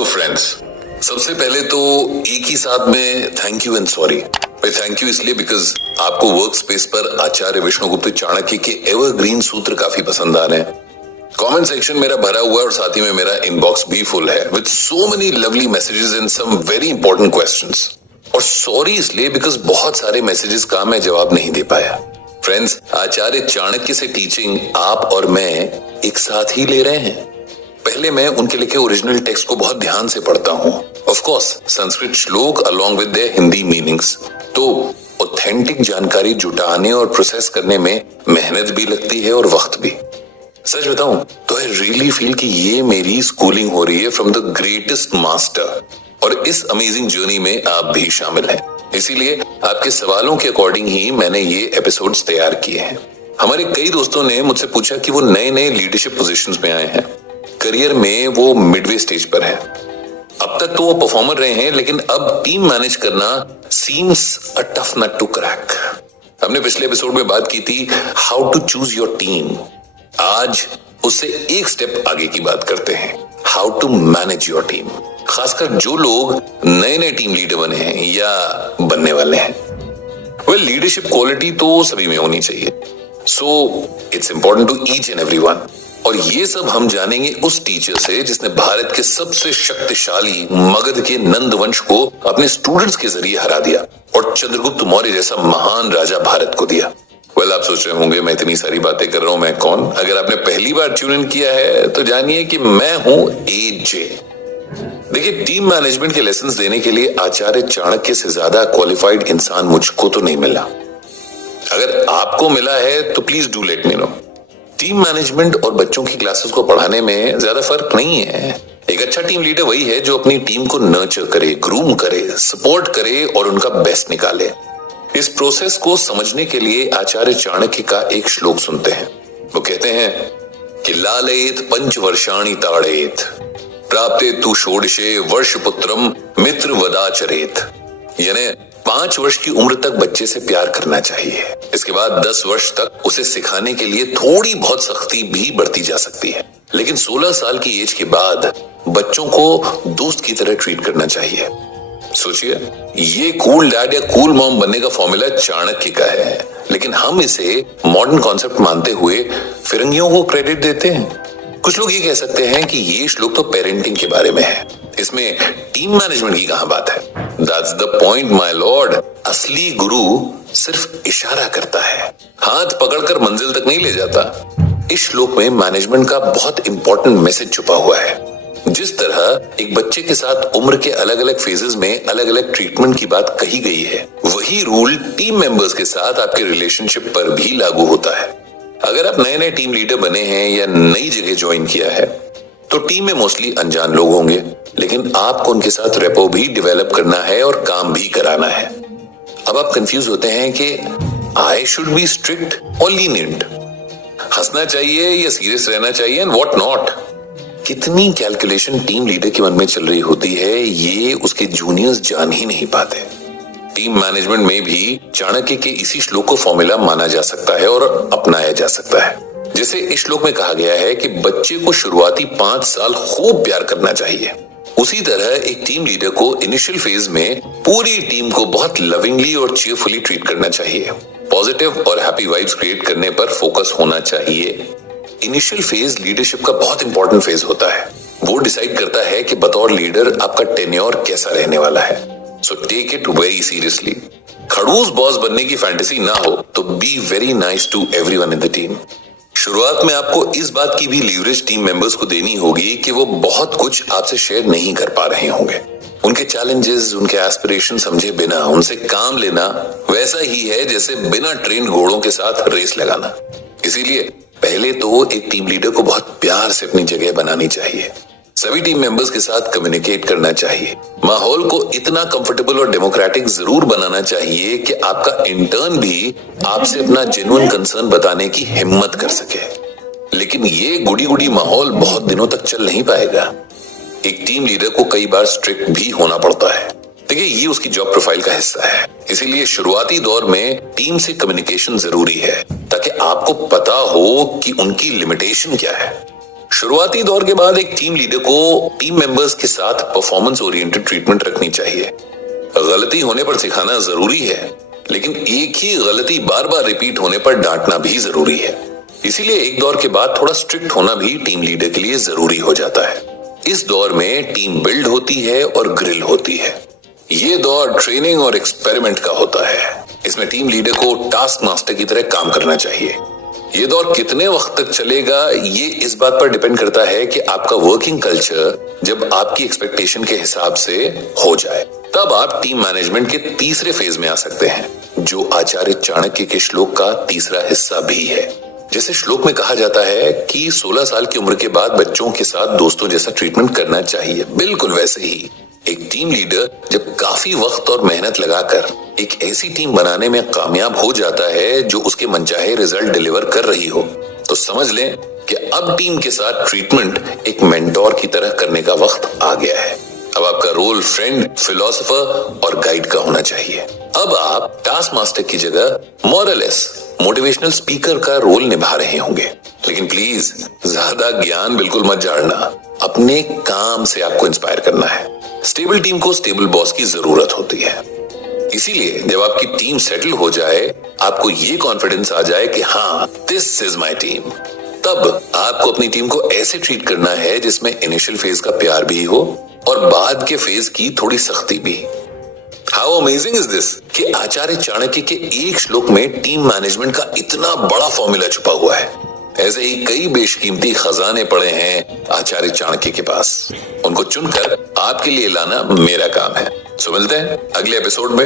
Hello friends, सबसे पहले तो एक ही साथ में थैंक यू एंड सॉरी। भाई थैंक यू इसलिए बिकॉज आपको वर्क स्पेस पर आचार्य विष्णुगुप्त चाणक्य के एवरग्रीन सूत्र काफी पसंद आ रहे हैं। कमेंट सेक्शन मेरा भरा हुआ है और साथ ही में मेरा इनबॉक्स भी फुल है with so many lovely messages and some very important questions. और सॉरी इसलिए बिकॉज बहुत सारे मैसेजेस का मैं जवाब नहीं दे पाया। फ्रेंड्स, आचार्य चाणक्य से टीचिंग आप और मैं एक साथ ही ले रहे हैं। पहले मैं उनके लिखे ओरिजिनल टेक्स्ट को बहुत ध्यान से पढ़ता हूँ, ऑफ कोर्स संस्कृत श्लोक along with their Hindi meanings. तो ऑथेंटिक जानकारी जुटाने और प्रोसेस करने में मेहनत भी लगती है और वक्त भी। सच बताऊं तो आई रियली फील कि ये मेरी स्कूलिंग हो रही है फ्रॉम द ग्रेटेस्ट मास्टर, और इस अमेजिंग जर्नी में आप भी शामिल हैं। इसीलिए आपके सवालों के अकॉर्डिंग ही मैंने ये एपिसोड्स तैयार किए हैं। हमारे कई दोस्तों ने मुझसे पूछा कि वो नए नए लीडरशिप पोजीशंस में आए हैं, करियर में वो मिडवे स्टेज पर है। अब तक तो वो परफॉर्मर रहे हैं, लेकिन अब टीम मैनेज करना seems a tough nut to crack. हमने पिछले एपिसोड में बात की थी how to choose your team. आज उससे एक स्टेप आगे की बात करते हैं, how to manage your team. खासकर जो लोग नए नए टीम लीडर बने हैं या बनने वाले हैं। वेल, लीडरशिप क्वालिटी तो सभी में होनी चाहिए, so it's important to each and everyone. और ये सब हम जानेंगे उस टीचर से जिसने भारत के सबसे शक्तिशाली मगध के नंद वंश को अपने स्टूडेंट्स के जरिए हरा दिया और चंद्रगुप्त मौर्य जैसा महान राजा भारत को दिया। वेल, आप सोच रहे होंगे मैं इतनी सारी बातें कर रहा हूं, मैं कौन? अगर आपने पहली बार ट्यून इन किया है तो जानिए कि मैं हूं एजे। देखिए, टीम मैनेजमेंट के लेसन्स देने के लिए आचार्य चाणक्य से ज्यादा क्वालिफाइड इंसान मुझको तो नहीं मिला। अगर आपको मिला है तो please do let me know. Team management और बच्चों की क्लासेस को पढ़ाने में ज्यादा फर्क नहीं है। एक अच्छा टीम लीडर वही है जो अपनी टीम को नर्चर करे, ग्रूम करे, सपोर्ट करे और उनका बेस्ट निकाले। इस प्रोसेस को समझने के लिए आचार्य चाणक्य का एक श्लोक सुनते हैं। वो कहते हैं कि लालयेत पंचवर्षाणि ताड़येत प्राप्ते तु षोडशे वर्ष पुत्रम मित्र वदाचरेत। यानी 5 वर्ष की उम्र तक बच्चे से प्यार करना चाहिए। इसके बाद 10 वर्ष तक उसे सिखाने के लिए थोड़ी बहुत सख्ती भी बरती जा सकती है, लेकिन 16 साल की एज के बाद बच्चों को दोस्त की तरह ट्रीट करना चाहिए। सोचिए, ये कूल डैड या कूल मॉम बनने का फॉर्मूला चाणक्य का है, लेकिन हम इसे मॉडर्न कॉन्सेप्ट मानते हुए फिरंगियों को क्रेडिट देते हैं। कुछ लोग ये कह सकते हैं कि ये श्लोक तो पेरेंटिंग के बारे में है, इसमें टीम मैनेजमेंट की कहां बात है? That's the point, my lord। असली गुरु सिर्फ इशारा करता है, हाथ पकड़कर मंजिल तक नहीं ले जाता। इस श्लोक में मैनेजमेंट का बहुत इंपॉर्टेंट मैसेज छुपा हुआ है। जिस तरह एक बच्चे के साथ उम्र के अलग अलग फेजेस में अलग अलग ट्रीटमेंट की बात कही गई है, वही रूल टीम मेंबर्स के साथ आपके रिलेशनशिप पर भी लागू होता है। अगर आप नए नए टीम लीडर बने हैं या नई जगह ज्वाइन किया है तो टीम में मोस्टली अनजान लोग होंगे, लेकिन आपको उनके साथ रेपो भी डेवलप करना है और काम भी कराना है। अब आप कंफ्यूज होते हैं कि आई शुड बी स्ट्रिक्ट और लीनिएंट, हंसना चाहिए या सीरियस रहना चाहिए एंड व्हाट नॉट। कितनी कैलकुलेशन टीम लीडर के मन में चल रही होती है, ये उसके जूनियर्स जान ही नहीं पाते। टीम मैनेजमेंट में भी चाणक्य के इसी श्लोक को फॉर्मूला माना जा सकता है और अपनाया जा सकता है। जैसे इस श्लोक में कहा गया है कि बच्चे को शुरुआती 5 साल खूब प्यार करना चाहिए, उसी तरह एक टीम लीडर को इनिशियल फेज में पूरी टीम को बहुत लविंगली और चीयरफुली ट्रीट करना चाहिए। पॉजिटिव और हैप्पी वाइब्स क्रिएट करने पर फोकस होना चाहिए। इनिशियल फेज लीडरशिप का बहुत इंपॉर्टेंट फेज होता है। वो डिसाइड करता है कि बतौर लीडर आपका टेन्योर कैसा रहने वाला है, so take it very seriously. खड़ूस बॉस बनने की फैंटेसी ना हो तो be very nice to everyone in the team. शुरुआत में आपको इस बात की भी लीवरेज टीम मेंबर्स को देनी होगी कि वो बहुत कुछ आपसे शेयर नहीं कर पा रहे होंगे। उनके चैलेंजेस, उनके एस्पिरेशन समझे बिना उनसे काम लेना वैसा ही है जैसे बिना ट्रेन घोड़ों के साथ रेस लगाना। इसीलिए पहले तो एक टीम लीडर को बहुत प्यार से अपनी जगह बनानी चाहिए। सभी टीम मेंबर्स के साथ कम्युनिकेट करना चाहिए। माहौल को इतना कंफर्टेबल और डेमोक्रेटिक जरूर बनाना चाहिए कि आपका इंटर्न भी आपसे अपना जेन्युइन कंसर्न बताने की हिम्मत कर सके। लेकिन ये गुडी गुडी माहौल बहुत दिनों तक चल नहीं पाएगा। एक टीम लीडर को कई बार स्ट्रिक्ट भी होना पड़ता है। देखिए, ये उसकी जॉब प्रोफाइल का हिस्सा है। इसीलिए शुरुआती दौर में टीम से कम्युनिकेशन जरूरी है ताकि आपको पता हो कि उनकी लिमिटेशन क्या है। शुरुआती दौर के बाद एक टीम लीडर को टीम मेंबर्स के साथ परफॉर्मेंस ओरिएंटेड ट्रीटमेंट रखनी चाहिए। गलती होने पर सिखाना जरूरी है, लेकिन एक ही गलती बार बार रिपीट होने पर डांटना भी जरूरी है। इसीलिए एक दौर के बाद थोड़ा स्ट्रिक्ट होना भी टीम लीडर के लिए जरूरी हो जाता है। इस दौर में टीम बिल्ड होती है और ग्रिल होती है। ये दौर ट्रेनिंग और एक्सपेरिमेंट का होता है। इसमें टीम लीडर को टास्क मास्टर की तरह काम करना चाहिए। ये दौर कितने वक्त तक चलेगा ये इस बात पर डिपेंड करता है कि आपका वर्किंग कल्चर जब आपकी एक्सपेक्टेशन के हिसाब से हो जाए, तब आप टीम मैनेजमेंट के तीसरे फेज में आ सकते हैं, जो आचार्य चाणक्य के श्लोक का तीसरा हिस्सा भी है। जैसे श्लोक में कहा जाता है कि 16 साल की उम्र के बाद बच्चों के साथ दोस्तों जैसा ट्रीटमेंट करना चाहिए, बिल्कुल वैसे ही एक टीम लीडर जब काफी वक्त और मेहनत लगाकर एक ऐसी टीम बनाने में कामयाब हो जाता है जो उसके मनचाहे रिजल्ट डिलीवर कर रही हो, तो समझ लें कि अब टीम के साथ ट्रीटमेंट एक मेंटोर की तरह करने का वक्त आ गया है। अब आपका रोल फ्रेंड, फिलोसोफर और गाइड का होना चाहिए। अब आप टास्क मास्टर की जगह मोरलेस मोटिवेशनल स्पीकर का रोल निभा रहे होंगे। लेकिन प्लीज ज्यादा ज्ञान बिल्कुल मत झाड़ना, अपने काम से आपको इंस्पायर करना है। स्टेबल टीम को स्टेबल बॉस की जरूरत होती है। इसीलिए जब आपकी टीम सेटल हो जाए, आपको ये कॉन्फिडेंस आ जाए कि हाँ, दिस इज माय टीम, तब आपको अपनी टीम को ऐसे ट्रीट करना है जिसमें इनिशियल फेज का प्यार भी हो और बाद के फेज की थोड़ी सख्ती भी। हाउ अमेजिंग इज दिस कि आचार्य चाणक्य के एक श्लोक में टीम मैनेजमेंट का इतना बड़ा फॉर्मूला छुपा हुआ है। ऐसे ही कई बेशकीमती खजाने पड़े हैं आचार्य चाणक्य के पास। उनको चुनकर आपके लिए लाना मेरा काम है। सो मिलते हैं अगले एपिसोड में।